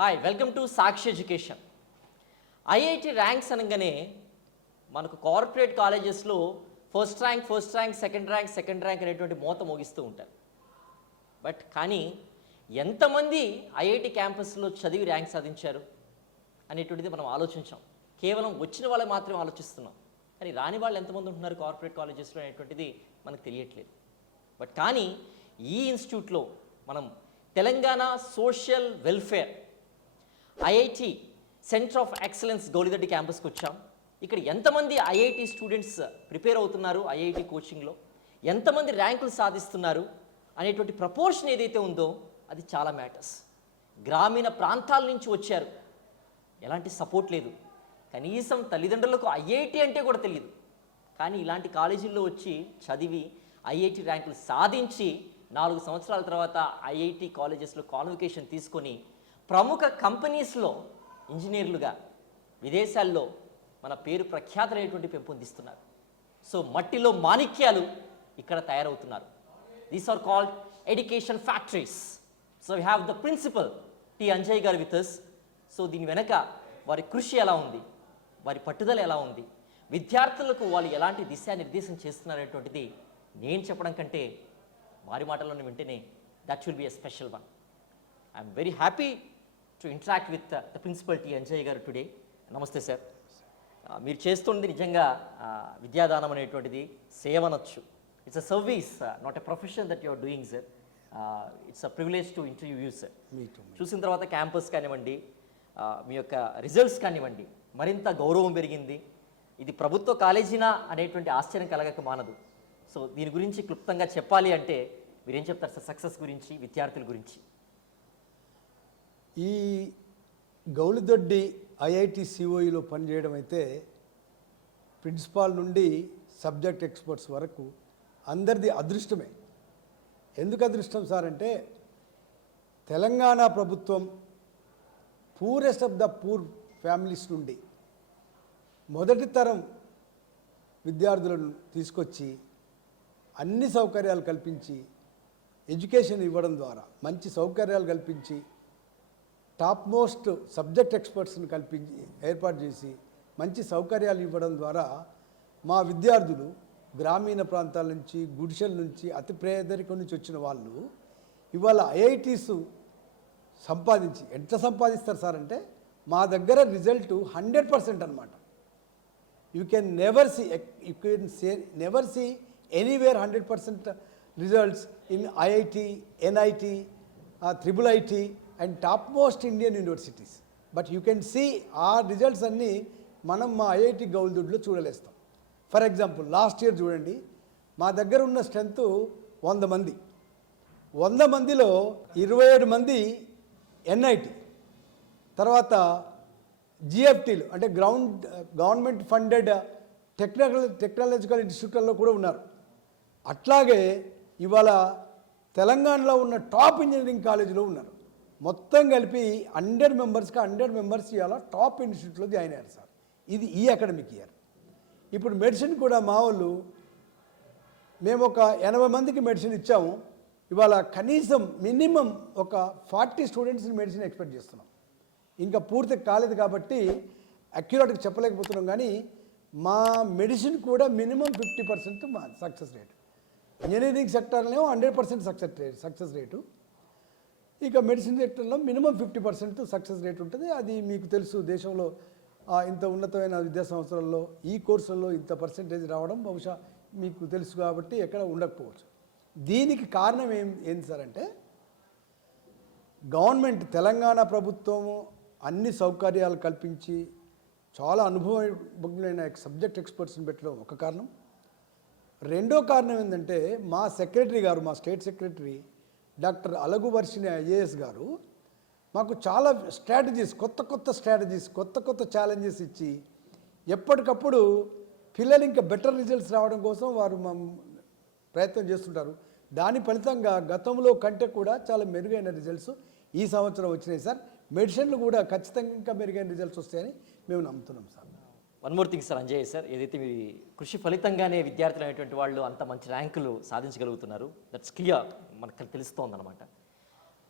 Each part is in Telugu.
Hi welcome to Sakshi education IIT ranks అనగానే మనకు కార్పొరేట్ కాలేజెస్లో first rank first rank second rank second rank అనేటువంటి మూత మోగిస్తూ ఉంటారు. బట్ కానీ ఎంతమంది ఐఐటి క్యాంపస్లో చదివి ర్యాంక్ సాధించారు అనేటువంటిది మనం ఆలోచించాం. కేవలం వచ్చిన వాళ్ళు మాత్రమే ఆలోచిస్తున్నాం. కానీ రాని వాళ్ళు ఎంతమంది ఉంటున్నారు కార్పొరేట్ కాలేజెస్లో అనేటువంటిది మనకు తెలియట్లేదు. బట్ కానీ ఈ ఇన్స్టిట్యూట్లో మనం Telangana social welfare IIT centre of excellence Gowlidoddi క్యాంపస్కి వచ్చాం. ఇక్కడ ఎంతమంది ఐఐటి స్టూడెంట్స్ ప్రిపేర్ అవుతున్నారు ఐఐటి కోచింగ్లో? ఎంతమంది ర్యాంకులు సాధిస్తున్నారు? అనేటువంటి ప్రపోర్షన్ ఏదైతే ఉందో అది చాలా మ్యాటర్స్. గ్రామీణ ప్రాంతాల నుంచి వచ్చారు. ఎలాంటి సపోర్ట్ లేదు. కనీసం తల్లిదండ్రులకు ఐఐటి అంటే కూడా తెలియదు కానీ ఇలాంటి కాలేజీల్లో వచ్చి చదివి ఐఐటి ర్యాంకులు సాధించి నాలుగు సంవత్సరాల తర్వాత ఐఐటి కాలేజెస్లో క్వాలిఫికేషన్ తీసుకొని ప్రముఖ కంపెనీస్లో ఇంజనీర్లుగా విదేశాల్లో మన పేరు ప్రఖ్యాతులైనటువంటి పెంపొందిస్తున్నారు. సో మట్టిలో మాణిక్యాలు ఇక్కడ తయారవుతున్నారు. These are called education factories so we have the principal T Anjaiah garu with us so దీని వెనక వారి కృషి ఎలా ఉంది? వారి పట్టుదల ఎలా ఉంది? విద్యార్థులకు వాళ్ళు ఎలాంటి దిశానిర్దేశం చేస్తున్నారనేటువంటిది నేను చెప్పడం కంటే వారి మాటలను వింటేనే that will be a special one I'm very happy to interact with the principal T Anjaiah garu today నమస్తే సార్ మీరు చేస్తుంది నిజంగా ఆ, విద్యాదానం అనేటువంటిది సేవ అనొచ్చు it's a service not a profession that your doing sir it's a privilege to interview you sir చూసిన తర్వాత క్యాంపస్ కానివ్వండి ఆ, మీ యొక్క రిజల్ట్స్ కానివ్వండి మరింత గౌరవం పెరిగింది. ఇది ప్రభుత్వ కాలేజీనా అనేటువంటి ఆశ్చర్యం కలగక మానదు. సో దీని గురించి క్లుప్తంగా చెప్పాలి అంటే మీరేం చెప్తారు సార్ సక్సెస్ గురించి విద్యార్థుల గురించి. ఈ గౌలిదొడ్డి ఐఐటి సిఓఈలో పనిచేయడం అయితే ప్రిన్సిపాల్ నుండి సబ్జెక్ట్ ఎక్స్పర్ట్స్ వరకు అందరిది అదృష్టమే. ఎందుకు అదృష్టం సార్ అంటే తెలంగాణ ప్రభుత్వం poorest of the poor families నుండి మొదటి తరం విద్యార్థులను తీసుకొచ్చి అన్ని సౌకర్యాలు కల్పించి ఎడ్యుకేషన్ ఇవ్వడం ద్వారా మంచి సౌకర్యాలు కల్పించి టాప్ మోస్ట్ సబ్జెక్ట్ ఎక్స్పర్ట్స్ని కల్పించి ఏర్పాటు చేసి మంచి సౌకర్యాలు ఇవ్వడం ద్వారా మా విద్యార్థులు గ్రామీణ ప్రాంతాల నుంచి గుడిసెల నుంచి అతి పేదరికం నుంచి వచ్చిన వాళ్ళు ఇవాళ ఐఐటీస్ సంపాదించి ఎంత సంపాదిస్తారు సార్ అంటే మా దగ్గర రిజల్ట్ హండ్రెడ్ పర్సెంట్ అనమాట you can never see you can say never see anywhere hundred percent results in IIT NIT triple IT and top most Indian universities. But you can see ఆ రిజల్ట్స్ అన్నీ మనం మా ఐఐటి గౌల్దుడ్లో చూడలేస్తాం. ఫర్ ఎగ్జాంపుల్ లాస్ట్ ఇయర్ చూడండి మా దగ్గర ఉన్న స్ట్రెంత్ వంద మంది. వంద మందిలో ఇరవై ఏడు మంది ఎన్ఐటి తర్వాత జిఎఫ్టీలు అంటే ground government funded technical technological ఇన్స్టిట్యూట్లలో కూడా ఉన్నారు. అట్లాగే ఇవాళ తెలంగాణలో ఉన్న టాప్ ఇంజనీరింగ్ కాలేజీలో ఉన్నారు. మొత్తం కలిపి హండ్రెడ్ మెంబర్స్కి హండ్రెడ్ మెంబర్స్ ఇవాళ టాప్ ఇన్స్టిట్యూట్లో జాయిన్ అయ్యారు సార్. ఇది ఈ అకాడమిక్ ఇయర్. ఇప్పుడు మెడిసిన్ కూడా మా వాళ్ళు మేము ఒక ఎనభై మందికి మెడిసిన్ ఇచ్చాము. ఇవాళ కనీసం మినిమం ఒక ఫార్టీ స్టూడెంట్స్ని మెడిసిన్ ఎక్స్పెక్ట్ చేస్తున్నాం. ఇంకా పూర్తి కాలేదు కాబట్టి అక్యురేట్గా చెప్పలేకపోతున్నాం కానీ మా మెడిసిన్ కూడా మినిమం ఫిఫ్టీ పర్సెంట్ మా సక్సెస్ రేట్. ఇంజనీరింగ్ సెక్టర్లో hundred percent success rate success rate. ఇక మెడిసిన్ సెక్టర్లో minimum fifty percent success rate ఉంటుంది. అది మీకు తెలుసు దేశంలో ఇంత ఉన్నతమైన విద్యా సంవత్సరాల్లో ఈ కోర్సుల్లో ఇంత పర్సెంటేజ్ రావడం బహుశా మీకు తెలుసు కాబట్టి ఎక్కడ ఉండకపోవచ్చు. దీనికి కారణం ఏం ఏంటి సార్ అంటే గవర్నమెంట్ తెలంగాణ ప్రభుత్వము అన్ని సౌకర్యాలు కల్పించి చాలా అనుభవజ్ఞులైన సబ్జెక్ట్ ఎక్స్పర్ట్స్ని పెట్టడం ఒక కారణం. రెండో కారణం ఏంటంటే మా సెక్రటరీ గారు మా state secretary doctor Alaguvarshini IAS garu మాకు చాలా స్ట్రాటజీస్ కొత్త కొత్త స్ట్రాటజీస్ కొత్త కొత్త ఛాలెంజెస్ ఇచ్చి ఎప్పటికప్పుడు పిల్లలు ఇంకా బెటర్ రిజల్ట్స్ రావడం కోసం వారు మా ప్రయత్నం చేస్తుంటారు. దాని ఫలితంగా గతంలో కంటే కూడా చాలా మెరుగైన రిజల్ట్స్ ఈ సంవత్సరం వచ్చినాయి సార్. మెడిసిన్లు కూడా ఖచ్చితంగా ఇంకా మెరుగైన రిజల్ట్స్ వస్తాయని మేము నమ్ముతున్నాం sir. One more thing sir Anjaiah sir ఏదైతే మీ కృషి ఫలితంగానే విద్యార్థులు అనేటువంటి వాళ్ళు అంత మంచి ర్యాంకులు సాధించగలుగుతున్నారు దట్స్ క్లియర్ మనకు తెలుస్తోంది అనమాట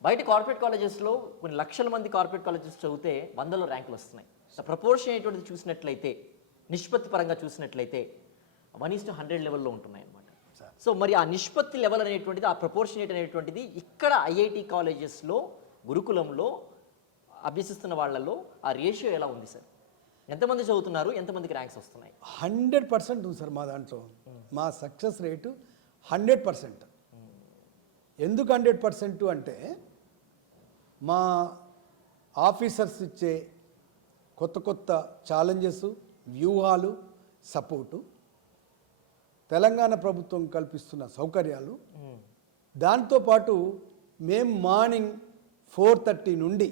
బయట కార్పొరేట్ కాలేజెస్లో కొన్ని లక్షల మంది కార్పొరేట్ కాలేజెస్ చదివితే వందల ర్యాంకులు వస్తున్నాయి. ప్రపోర్షన్ అనేటువంటిది చూసినట్లయితే నిష్పత్తి పరంగా చూసినట్లయితే వన్ ఈస్ టు హండ్రెడ్ లెవెల్లో ఉంటున్నాయి అన్నమాట సో మరి ఆ నిష్పత్తి లెవెల్ అనేటువంటిది ఆ ప్రపోర్షనేట్ అనేటువంటిది ఇక్కడ ఐఐటి కాలేజెస్లో గురుకులంలో అభ్యసిస్తున్న వాళ్ళలో ఆ రేషియో ఎలా ఉంది సార్? ఎంతమంది చదువుతున్నారు? ఎంతమందికి ర్యాంక్స్ వస్తున్నాయి? హండ్రెడ్ పర్సెంట్ ఉంది సార్ మా దాంట్లో. మా సక్సెస్ రేటు హండ్రెడ్ పర్సెంట్. ఎందుకు హండ్రెడ్ పర్సెంట్ అంటే మా ఆఫీసర్స్ ఇచ్చే కొత్త కొత్త ఛాలెంజెస్ వ్యూహాలు సపోర్టు తెలంగాణ ప్రభుత్వం కల్పిస్తున్న సౌకర్యాలు. దాంతోపాటు మేము మార్నింగ్ ఫోర్ థర్టీ నుండి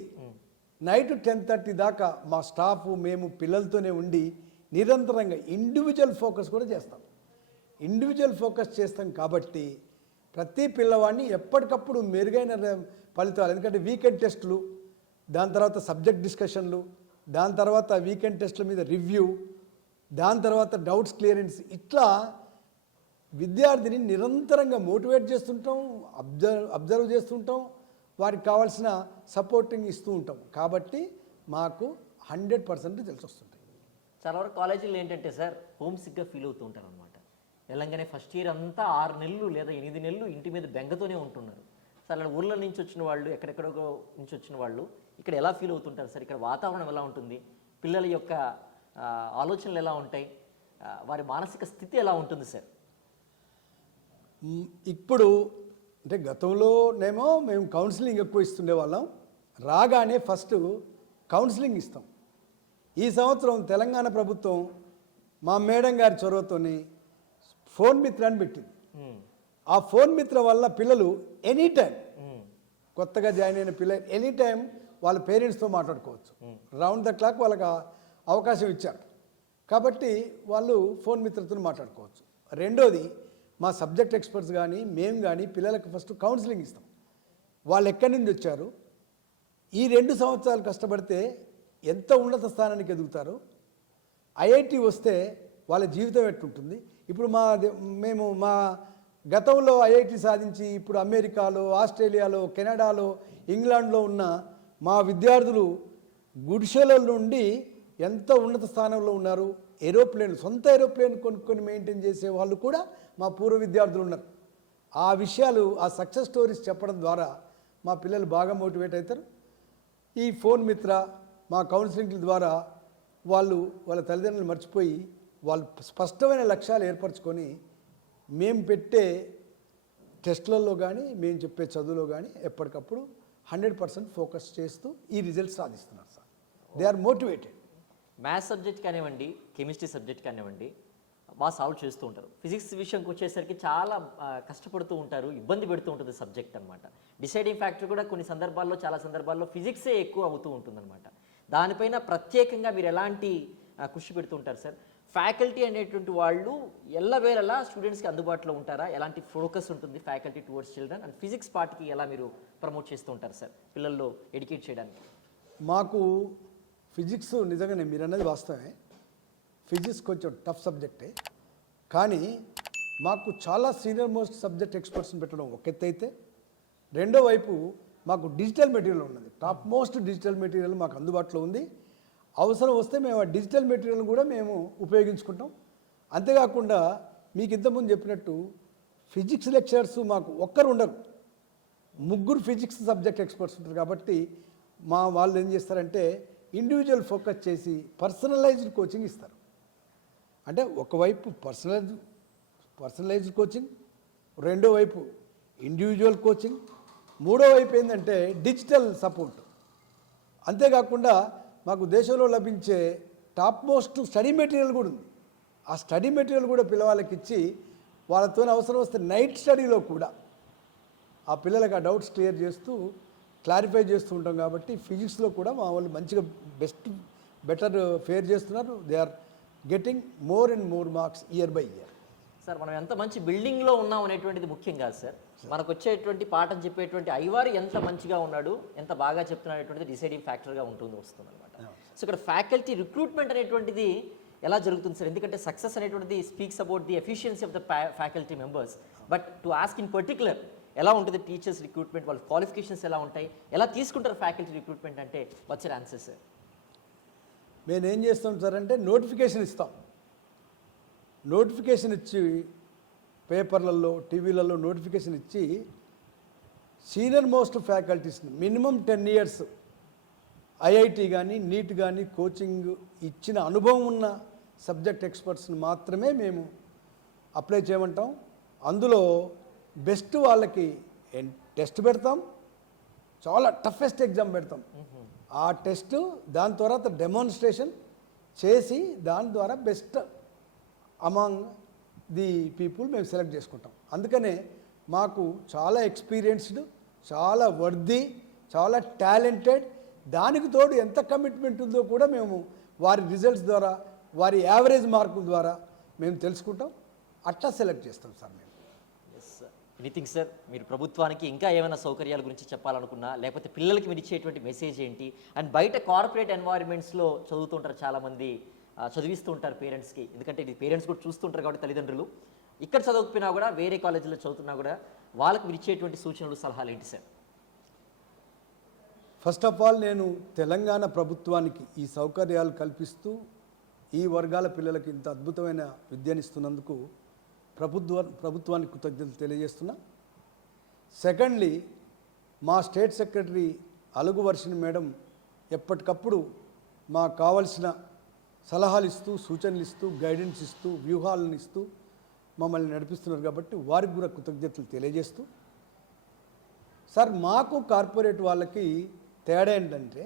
నైట్ టెన్ థర్టీ దాకా మా స్టాఫ్ మేము పిల్లలతోనే ఉండి నిరంతరంగా ఇండివిజువల్ ఫోకస్ కూడా చేస్తాం. ఇండివిజువల్ ఫోకస్ చేస్తాం కాబట్టి ప్రతి పిల్లవాడిని ఎప్పటికప్పుడు మెరుగైన ఫలితాలు ఎందుకంటే వీకెండ్ టెస్టులు దాని తర్వాత సబ్జెక్ట్ డిస్కషన్లు దాని తర్వాత వీకెండ్ టెస్టుల మీద రివ్యూ దాని తర్వాత డౌట్స్ క్లియరెన్స్ ఇట్లా విద్యార్థిని నిరంతరంగా మోటివేట్ చేస్తుంటాం అబ్జర్వ్ అబ్జర్వ్ చేస్తుంటాం వారికి కావాల్సిన సపోర్టింగ్ ఇస్తూ ఉంటాం. కాబట్టి మాకు హండ్రెడ్ పర్సెంట్ తెలిసి వస్తుంటాయి. చాలా వరకు కాలేజీలు ఏంటంటే సార్ హోమ్ సిక్గా ఫీల్ అవుతూ ఉంటారు అనమాట వెళ్ళంగానే ఫస్ట్ ఇయర్ అంతా ఆరు నెలలు లేదా ఎనిమిది నెలలు ఇంటి మీద బెంగతోనే ఉంటున్నారు. సార్ అలా ఊర్ల నుంచి వచ్చిన వాళ్ళు ఎక్కడెక్కడో నుంచి వచ్చిన వాళ్ళు ఇక్కడ ఎలా ఫీల్ అవుతుంటారు సార్? ఇక్కడ వాతావరణం ఎలా ఉంటుంది? పిల్లల యొక్క ఆలోచనలు ఎలా ఉంటాయి? వారి మానసిక స్థితి ఎలా ఉంటుంది సార్? ఇప్పుడు అంటే గతంలోనేమో మేము కౌన్సిలింగ్ ఎక్కువ ఇస్తుండే వాళ్ళం. రాగానే ఫస్ట్ కౌన్సిలింగ్ ఇస్తాం. ఈ సంవత్సరం తెలంగాణ ప్రభుత్వం మా మేడం గారి చొరవతోని ఫోన్ మిత్ర అని పెట్టింది. ఆ ఫోన్ మిత్ర వల్ల పిల్లలు ఎనీ టైం కొత్తగా జాయిన్ అయిన పిల్లలు ఎనీ టైం వాళ్ళ పేరెంట్స్తో మాట్లాడుకోవచ్చు. రౌండ్ ద క్లాక్ వాళ్ళకి అవకాశం ఇచ్చారు. కాబట్టి వాళ్ళు ఫోన్ మిత్రతో మాట్లాడుకోవచ్చు. రెండోది మా సబ్జెక్ట్ ఎక్స్పర్ట్స్ కానీ మేము కానీ పిల్లలకు ఫస్ట్ కౌన్సిలింగ్ ఇస్తాం. వాళ్ళు ఎక్కడి నుండి వచ్చారు? ఈ రెండు సంవత్సరాలు కష్టపడితే ఎంత ఉన్నత స్థానానికి ఎదుగుతారు? ఐఐటి వస్తే వాళ్ళ జీవితం ఎట్టుంటుంది? ఇప్పుడు మా మేము మా గతంలో ఐఐటి సాధించి ఇప్పుడు అమెరికాలో ఆస్ట్రేలియాలో కెనడాలో ఇంగ్లాండ్లో ఉన్న మా విద్యార్థులు గుడిసెల నుండి ఎంత ఉన్నత స్థానంలో ఉన్నారు? ఏరోప్లేన్ సొంత ఏరోప్లేన్ కొనుక్కొని మెయింటైన్ చేసే వాళ్ళు కూడా మా పూర్వ విద్యార్థులు ఉన్నారు. ఆ విషయాలు ఆ సక్సెస్ స్టోరీస్ చెప్పడం ద్వారా మా పిల్లలు బాగా మోటివేట్ అవుతారు ఈ ఫోన్ మిత్ర మా కౌన్సిలింగ్ల ద్వారా వాళ్ళు వాళ్ళ తల్లిదండ్రులు మర్చిపోయి వాళ్ళు స్పష్టమైన లక్ష్యాలు ఏర్పరచుకొని మేము పెట్టే టెస్ట్లలో కానీ మేము చెప్పే చదువులో కానీ ఎప్పటికప్పుడు హండ్రెడ్ పర్సెంట్ ఫోకస్ చేస్తూ ఈ results సాధిస్తున్నారు sir. They are motivated. Maths subject కానివ్వండి కెమిస్ట్రీ సబ్జెక్ట్ కానివ్వండి బాగా సాల్వ్ చేస్తూ ఉంటారు. ఫిజిక్స్ విషయంకి వచ్చేసరికి చాలా కష్టపడుతూ ఉంటారు ఇబ్బంది పెడుతూ ఉంటుంది సబ్జెక్ట్ అనమాట డిసైడింగ్ ఫ్యాక్టర్ కూడా కొన్ని సందర్భాల్లో చాలా సందర్భాల్లో ఫిజిక్సే ఎక్కువ అవుతూ ఉంటుందన్నమాట. దానిపైన ప్రత్యేకంగా మీరు ఎలాంటి కృషి పెడుతూ ఉంటారు సార్? ఫ్యాకల్టీ అనేటువంటి వాళ్ళు ఎల్లవేళలా స్టూడెంట్స్కి అందుబాటులో ఉంటారా? ఎలాంటి ఫోకస్ ఉంటుంది faculty towards children and physics పార్ట్కి ఎలా మీరు ప్రమోట్ చేస్తూ ఉంటారు సార్? పిల్లల్లో ఎడ్యుకేట్ చేయడానికి. మాకు ఫిజిక్స్ నిజంగానే మీరు అన్నది వాస్తవమే. ఫిజిక్స్ కొంచెం టఫ్ సబ్జెక్టే. కానీ మాకు చాలా సీనియర్ మోస్ట్ సబ్జెక్ట్ ఎక్స్పర్ట్స్ని పెట్టడం ఒక ఎత్తు అయితే. రెండో వైపు మాకు డిజిటల్ మెటీరియల్ ఉన్నది. టాప్ మోస్ట్ డిజిటల్ మెటీరియల్ మాకు అందుబాటులో ఉంది. అవసరం వస్తే మేము ఆ డిజిటల్ మెటీరియల్ కూడా మేము ఉపయోగించుకుంటాం. అంతేకాకుండా మీకు ఇంతకుముందు చెప్పినట్టు ఫిజిక్స్ లెక్చరర్స్ మాకు ఒక్కరు ఉండరు. ముగ్గురు ఫిజిక్స్ సబ్జెక్ట్ ఎక్స్పర్ట్స్ ఉంటారు కాబట్టి మా వాళ్ళు ఏం చేస్తారంటే ఇండివిజువల్ ఫోకస్ చేసి పర్సనలైజ్డ్ కోచింగ్ ఇస్తారు. అంటే ఒకవైపు పర్సనలైజ్ పర్సనలైజ్డ్ కోచింగ్ రెండో వైపు ఇండివిజువల్ కోచింగ్ మూడో వైపు ఏంటంటే డిజిటల్ సపోర్ట్ అంతేకాకుండా మాకు దేశంలో లభించే టాప్ మోస్ట్ స్టడీ మెటీరియల్ కూడా ఉంది. ఆ స్టడీ మెటీరియల్ కూడా పిల్లవాళ్ళకి ఇచ్చి వాళ్ళతో అవసరం వస్తే నైట్ స్టడీలో కూడా ఆ పిల్లలకు ఆ డౌట్స్ క్లియర్ చేస్తూ క్లారిఫై చేస్తూ ఉంటాం కాబట్టి ఫిజిక్స్లో కూడా మా వాళ్ళు మంచిగా బెస్ట్ బెటర్ ఫేర్ చేస్తున్నారు. They are getting more and more marks year by year. Sir మనం ఎంత మంచి బిల్డింగ్లో ఉన్నాం అనేటువంటిది ముఖ్యం కాదు సార్. మనకు వచ్చేటువంటి పాఠం చెప్పేటువంటి ఐవారు ఎంత మంచిగా ఉన్నాడు ఎంత బాగా చెప్తున్నాడు అనేటువంటిది డిసైడింగ్ ఫ్యాక్టర్గా ఉంటుంది వస్తుంది అనమాట సో ఇక్కడ ఫ్యాకల్టీ రిక్రూట్మెంట్ అనేటువంటిది ఎలా జరుగుతుంది సార్? ఎందుకంటే సక్సెస్ అనేటువంటిది speaks about the efficiency of the faculty members. But to ask in particular ఎలా ఉంటుంది టీచర్స్ రిక్రూట్మెంట్ వాళ్ళ క్వాలిఫికేషన్స్ ఎలా ఉంటాయి? ఎలా తీసుకుంటారు ఫ్యాకల్టీ రిక్రూట్మెంట్ అంటే? వచ్చే ఆన్సర్స్ మేము ఏం చేస్తాం సార్ అంటే నోటిఫికేషన్ ఇస్తాం. నోటిఫికేషన్ ఇచ్చి పేపర్లలో టీవీలలో నోటిఫికేషన్ ఇచ్చి సీనియర్ మోస్ట్ ఫ్యాకల్టీస్ని మినిమం టెన్ ఇయర్స్ ఐఐటి కానీ నీట్ కానీ కోచింగ్ ఇచ్చిన అనుభవం ఉన్న సబ్జెక్ట్ ఎక్స్పర్ట్స్ని మాత్రమే మేము అప్లై చేయమంటాం. అందులో బెస్ట్ వాళ్ళకి టెస్ట్ పెడతాం. చాలా టఫెస్ట్ ఎగ్జామ్ పెడతాం. ఆ టెస్ట్ దాని తర్వాత డెమాన్స్ట్రేషన్ చేసి దాని ద్వారా బెస్ట్ అమాంగ్ ది పీపుల్ మేము సెలెక్ట్ చేసుకుంటాం. అందుకనే మాకు చాలా ఎక్స్పీరియన్స్డ్ చాలా వర్ది చాలా టాలెంటెడ్ దానికి తోడు ఎంత కమిట్మెంట్ ఉందో కూడా మేము వారి రిజల్ట్స్ ద్వారా వారి యావరేజ్ మార్కుల ద్వారా మేము తెలుసుకుంటాం. అట్లా సెలెక్ట్ చేస్తాం సార్ మేము. ఎనీథింగ్ సార్ మీరు ప్రభుత్వానికి ఇంకా ఏమైనా సౌకర్యాల గురించి చెప్పాలనుకున్నా లేకపోతే పిల్లలకి మీరు ఇచ్చేటువంటి మెసేజ్ ఏంటి? అండ్ బయట కార్పొరేట్ ఎన్వైరన్మెంట్స్లో చదువుతుంటారు చాలామంది చదివిస్తూ ఉంటారు పేరెంట్స్కి ఎందుకంటే ఇది పేరెంట్స్ కూడా చూస్తుంటారు కాబట్టి తల్లిదండ్రులు. ఇక్కడ చదువుకుపోయినా కూడా వేరే కాలేజీలో చదువుతున్నా కూడా వాళ్ళకి మీరు ఇచ్చేటువంటి సూచనలు సలహాలు ఏంటి సార్ ఫస్ట్ ఆఫ్ ఆల్ నేను తెలంగాణ ప్రభుత్వానికి ఈ సౌకర్యాలు కల్పిస్తూ ఈ వర్గాల పిల్లలకి ఇంత అద్భుతమైన విద్యనిస్తున్నందుకు ప్రభుత్వ ప్రభుత్వానికి కృతజ్ఞతలు తెలియజేస్తున్నా. సెకండ్లీ మా స్టేట్ సెక్రటరీ అలుగువర్షిని మేడం ఎప్పటికప్పుడు మాకు కావలసిన సలహాలు ఇస్తూ సూచనలు ఇస్తూ గైడెన్స్ ఇస్తూ వ్యూహాలను ఇస్తూ మమ్మల్ని నడిపిస్తున్నారు కాబట్టి వారికి కూడా కృతజ్ఞతలు తెలియజేస్తూ. సార్ మాకు కార్పొరేట్ వాళ్ళకి తేడా ఏంటంటే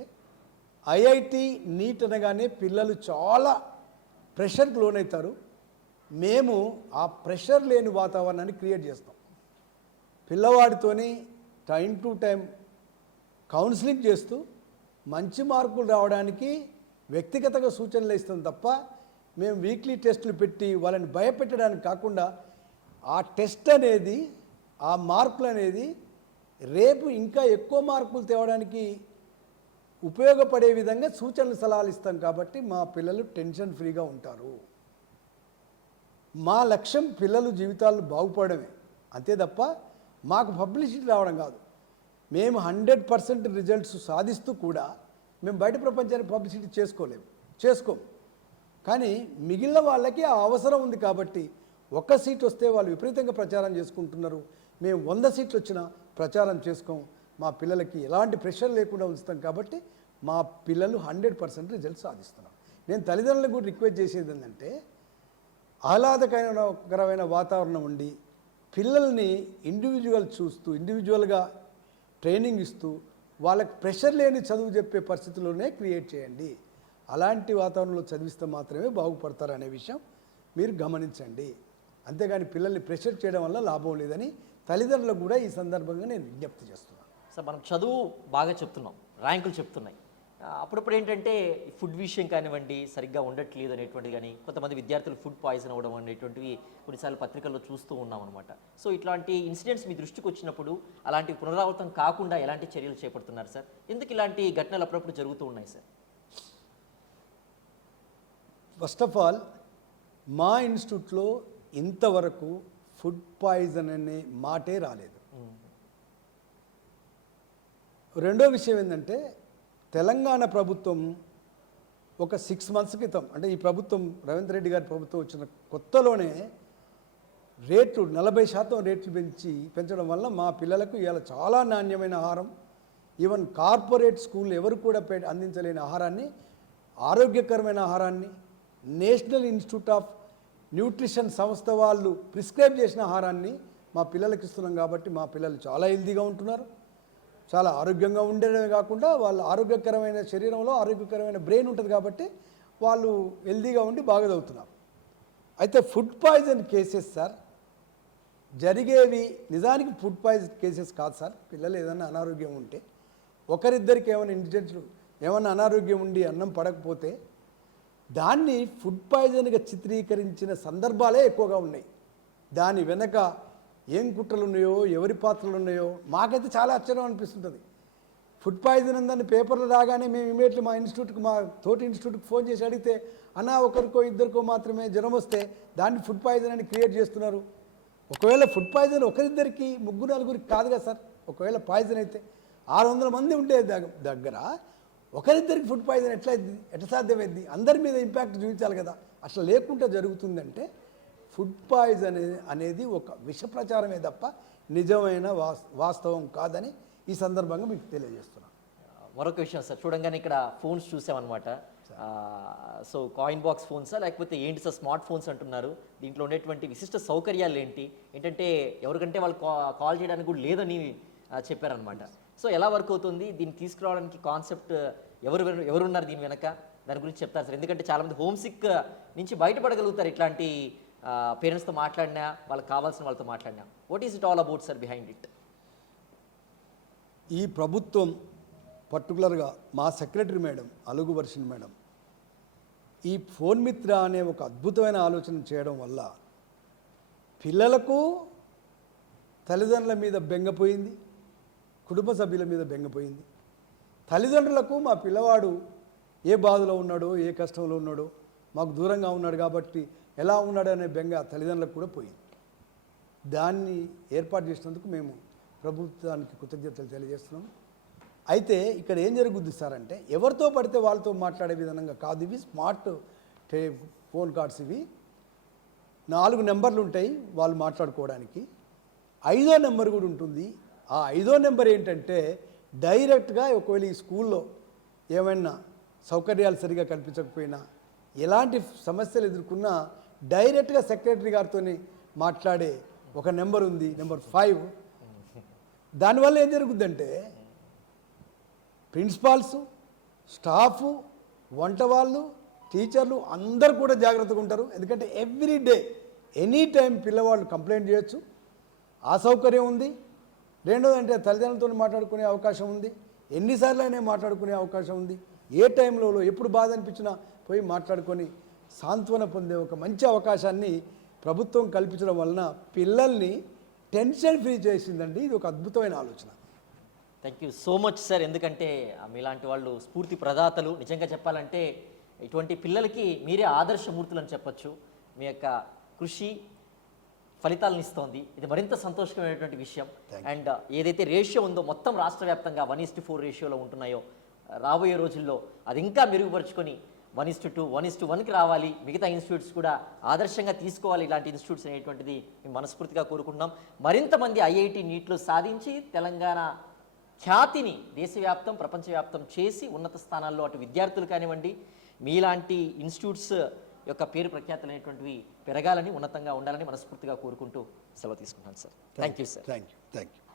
ఐఐటి నీట్ అనగానే పిల్లలు చాలా ప్రెషర్కి లోనవుతారు. మేము ఆ ప్రెషర్ లేని వాతావరణాన్ని క్రియేట్ చేస్తాం. పిల్లవాడితోని టైం టు టైం కౌన్సిలింగ్ చేస్తూ మంచి మార్కులు రావడానికి వ్యక్తిగతంగా సూచనలు ఇస్తాం తప్ప మేము వీక్లీ టెస్టులు పెట్టి వాళ్ళని భయపెట్టడానికి కాకుండా ఆ టెస్ట్ అనేది ఆ మార్కులు అనేది రేపు ఇంకా ఎక్కువ మార్కులు తేవడానికి ఉపయోగపడే విధంగా సూచనలు సలహాలు ఇస్తాం కాబట్టి మా పిల్లలు టెన్షన్ ఫ్రీగా ఉంటారు. మా లక్ష్యం పిల్లలు జీవితాలు బాగుపడమే అంతే తప్ప మాకు పబ్లిసిటీ రావడం కాదు. మేము హండ్రెడ్ పర్సెంట్ రిజల్ట్స్ సాధిస్తూ కూడా మేము బయట ప్రపంచానికి పబ్లిసిటీ చేసుకోలేము. చేసుకోము కానీ మిగిలిన వాళ్ళకి ఆ అవసరం ఉంది కాబట్టి ఒక్క సీట్ వస్తే వాళ్ళు విపరీతంగా ప్రచారం చేసుకుంటున్నారు. మేము వంద సీట్లు వచ్చినా ప్రచారం చేసుకోం. మా పిల్లలకి ఎలాంటి ప్రెషర్ లేకుండా ఉంచుతాం కాబట్టి మా పిల్లలు హండ్రెడ్ పర్సెంట్ రిజల్ట్ సాధిస్తున్నాం. నేను తల్లిదండ్రులకు కూడా రిక్వెస్ట్ చేసేది ఏంటంటే ఆహ్లాదకరమైన వాతావరణం ఉండి పిల్లల్ని ఇండివిజువల్ చూస్తూ ఇండివిజువల్గా ట్రైనింగ్ ఇస్తూ వాళ్ళకి ప్రెషర్ లేని చదువు చెప్పే పరిస్థితుల్లోనే క్రియేట్ చేయండి. అలాంటి వాతావరణంలో చదివిస్తే మాత్రమే బాగుపడతారు అనే విషయం మీరు గమనించండి. అంతేగాని పిల్లల్ని ప్రెషర్ చేయడం వల్ల లాభం లేదని తల్లిదండ్రులకు కూడా ఈ సందర్భంగా నేను విజ్ఞప్తి చేస్తున్నాను. సార్ మనం చదువు బాగా చెప్తున్నాం ర్యాంకులు చెప్తున్నాయి. అప్పుడప్పుడు ఏంటంటే ఫుడ్ విషయం కానివ్వండి సరిగ్గా ఉండట్లేదు అనేటువంటిది కానీ కొంతమంది విద్యార్థులు ఫుడ్ పాయిజన్ అవ్వడం అనేటువంటివి కొన్నిసార్లు పత్రికల్లో చూస్తూ ఉన్నాం అనమాట సో ఇట్లాంటి ఇన్సిడెంట్స్ మీ దృష్టికి వచ్చినప్పుడు అలాంటి పునరావృతం కాకుండా ఎలాంటి చర్యలు చేపడుతున్నారు సార్? ఎందుకు ఇలాంటి ఘటనలు అప్పుడప్పుడు జరుగుతూ ఉన్నాయి సార్? ఫస్ట్ ఆఫ్ ఆల్ మా ఇన్స్టిట్యూట్లో ఇంతవరకు ఫుడ్ పాయిజన్ అనే మాటే రాలేదు. రెండో విషయం ఏంటంటే తెలంగాణ ప్రభుత్వం ఒక సిక్స్ మంత్స్ క్రితం అంటే ఈ ప్రభుత్వం రవీంద్ర రెడ్డి గారి ప్రభుత్వం వచ్చిన కొత్తలోనే రేట్లు నలభై శాతం రేట్లు పెంచి పెంచడం వల్ల మా పిల్లలకు ఇవాళ చాలా నాణ్యమైన ఆహారం. ఈవెన్ కార్పొరేట్ స్కూల్ ఎవరు కూడా పె అందించలేని ఆహారాన్ని ఆరోగ్యకరమైన ఆహారాన్ని నేషనల్ ఇన్స్టిట్యూట్ ఆఫ్ న్యూట్రిషన్ సంస్థ వాళ్ళు ప్రిస్క్రైబ్ చేసిన ఆహారాన్ని మా పిల్లలకి ఇస్తున్నాం కాబట్టి మా పిల్లలు చాలా హెల్దీగా ఉంటున్నారు. చాలా ఆరోగ్యంగా ఉండడమే కాకుండా వాళ్ళ ఆరోగ్యకరమైన శరీరంలో ఆరోగ్యకరమైన బ్రెయిన్ ఉంటుంది కాబట్టి వాళ్ళు హెల్తీగా ఉండి బాగా చదువుతున్నారు. అయితే ఫుడ్ పాయిజన్ కేసెస్ సార్ జరిగేవి నిజానికి ఫుడ్ పాయిజన్ కేసెస్ కాదు సార్ పిల్లలు ఏదైనా అనారోగ్యం ఉంటే. ఒకరిద్దరికి ఏమైనా ఇన్సిడెంట్లు ఏమైనా అనారోగ్యం ఉండి అన్నం పడకపోతే దాన్ని ఫుడ్ పాయిజన్గా చిత్రీకరించిన సందర్భాలే ఎక్కువగా ఉన్నాయి. దాని వెనక ఏం కుట్రలు ఉన్నాయో ఎవరి పాత్రలు ఉన్నాయో మాకైతే చాలా ఆశ్చర్యం అనిపిస్తుంటుంది. ఫుడ్ పాయిజన్ ఉందని పేపర్లు రాగానే మేము ఇమీడియట్లీ మా ఇన్స్టిట్యూట్కి మా తోటి ఇన్స్టిట్యూట్కి ఫోన్ చేసి అడిగితే అన్నా ఒకరికో ఇద్దరికో మాత్రమే జ్వరం వస్తే దాన్ని ఫుడ్ పాయిజన్ అని క్రియేట్ చేస్తున్నారు. ఒకవేళ ఫుడ్ పాయిజన్ ఒకరిద్దరికి ముగ్గురు నలుగురికి కాదు కదా సార్ ఒకవేళ పాయిజన్ అయితే ఆరు వందల మంది ఉండే దగ్గర ఒకరిద్దరికి ఫుడ్ పాయిజన్ ఎట్లా ఎట్లా సాధ్యమైంది అందరి మీద ఇంపాక్ట్ చూపించాలి కదా. అట్లా లేకుండా జరుగుతుందంటే ఫుడ్ పాయిజన్ అనేది ఒక విష ప్రచారమే తప్ప నిజమైన వాస్ వాస్తవం కాదని ఈ సందర్భంగా మీకు తెలియజేస్తున్నాను. మరొక విషయం సార్. చూడంగానే ఇక్కడ ఫోన్స్ చూసామన్నమాట. సో కాయిన్ బాక్స్ ఫోన్సా? లేకపోతే ఏంటి సార్ స్మార్ట్ ఫోన్స్ అంటున్నారు? దీంట్లో ఉండేటువంటి విశిష్ట సౌకర్యాలు ఏంటి? ఏంటంటే ఎవరికంటే వాళ్ళు కా- కాల్ చేయడానికి కూడా లేదని చెప్పారనమాట సో ఎలా వర్క్ అవుతుంది? దీన్ని తీసుకురావడానికి కాన్సెప్ట్ ఎవరు ఎవరున్నారు దీని వెనక? దాని గురించి చెప్తారు సార్. ఎందుకంటే చాలామంది హోమ్ సిక్ నుంచి బయటపడగలుగుతారు ఇట్లాంటి పేరెంట్స్తో మాట్లాడినా వాళ్ళకి కావాల్సిన వాళ్ళతో మాట్లాడినా. What is it all about sir behind it ఈ ప్రభుత్వం పర్టికులర్గా మా సెక్రటరీ మేడం అలుగు వర్షిన్ మేడం ఈ ఫోన్ మిత్ర అనే ఒక అద్భుతమైన ఆలోచన చేయడం వల్ల పిల్లలకు తల్లిదండ్రుల మీద బెంగపోయింది కుటుంబ సభ్యుల మీద బెంగపోయింది తల్లిదండ్రులకు మా పిల్లవాడు ఏ బాధలో ఉన్నాడో ఏ కష్టంలో ఉన్నాడో మాకు దూరంగా ఉన్నాడు కాబట్టి ఎలా ఉన్నాడు అనే బెంగ తల్లిదండ్రులకు కూడా పోయింది. దాన్ని ఏర్పాటు చేసినందుకు మేము ప్రభుత్వానికి కృతజ్ఞతలు తెలియజేస్తున్నాం. అయితే ఇక్కడ ఏం జరుగుద్ది సార్ అంటే ఎవరితో పడితే వాళ్ళతో మాట్లాడే విధంగా కాదు ఇవి స్మార్ట్ టే ఫోన్ కార్డ్స్ ఇవి. నాలుగు నెంబర్లు ఉంటాయి వాళ్ళు మాట్లాడుకోవడానికి. ఐదో నెంబర్ కూడా ఉంటుంది. ఆ ఐదో నెంబర్ ఏంటంటే డైరెక్ట్గా ఒకవేళ ఈ స్కూల్లో ఏమైనా సౌకర్యాలు సరిగా కల్పించకపోయినా ఎలాంటి సమస్యలు ఎదుర్కొన్నా డైరెక్ట్గా సెక్రటరీ గారితో మాట్లాడే ఒక నెంబర్ ఉంది నెంబర్ ఫైవ్. దానివల్ల ఏం జరుగుద్దంటే ప్రిన్సిపాల్స్ స్టాఫ్ వంట వాళ్ళు టీచర్లు అందరు కూడా జాగ్రత్తగా ఉంటారు. ఎందుకంటే ఎవ్రీ డే ఎనీ టైం పిల్లవాళ్ళు కంప్లైంట్ చేయొచ్చు. ఆ సౌకర్యం ఉంది. రెండోది అంటే తల్లిదండ్రులతో మాట్లాడుకునే అవకాశం ఉంది. ఎన్నిసార్లు అయినా మాట్లాడుకునే అవకాశం ఉంది. ఏ టైంలో ఎప్పుడు బాధ అనిపించినా పోయి మాట్లాడుకొని సాంత్వన పొందే ఒక మంచి అవకాశాన్ని ప్రభుత్వం కల్పించడం వలన పిల్లల్ని టెన్షన్ ఫ్రీ చేసిందండి. ఇది ఒక అద్భుతమైన ఆలోచన. Thank you so much sir ఎందుకంటే మీలాంటి వాళ్ళు స్ఫూర్తి ప్రదాతలు. నిజంగా చెప్పాలంటే ఇటువంటి పిల్లలకి మీరే ఆదర్శమూర్తులు అని చెప్పొచ్చు. మీ యొక్క కృషి ఫలితాలను ఇస్తోంది. ఇది మరింత సంతోషకరమైనటువంటి విషయం. అండ్ ఏదైతే రేషియో ఉందో మొత్తం రాష్ట్ర వ్యాప్తంగా వన్ ఇస్ టు ఫోర్ రేషియోలో ఉంటున్నాయో రాబోయే రోజుల్లో అది ఇంకా మెరుగుపరుచుకొని one is to two one is to వన్కి రావాలి. మిగతా ఇన్స్టిట్యూట్స్ కూడా ఆదర్శంగా తీసుకోవాలి ఇలాంటి ఇన్స్టిట్యూట్స్ అనేటువంటిది మేము మనస్ఫూర్తిగా కోరుకుంటున్నాం. మరింత మంది ఐఐటి నీట్లో సాధించి తెలంగాణ ఖ్యాతిని దేశవ్యాప్తం ప్రపంచవ్యాప్తం చేసి ఉన్నత స్థానాల్లో అటు విద్యార్థులు కానివ్వండి మీలాంటి ఇన్స్టిట్యూట్స్ యొక్క పేరు ప్రఖ్యాతులు అనేటువంటివి పెరగాలని ఉన్నతంగా ఉండాలని మనస్ఫూర్తిగా కోరుకుంటూ సెలవు తీసుకుంటాను sir. Thank you sir thank you thank you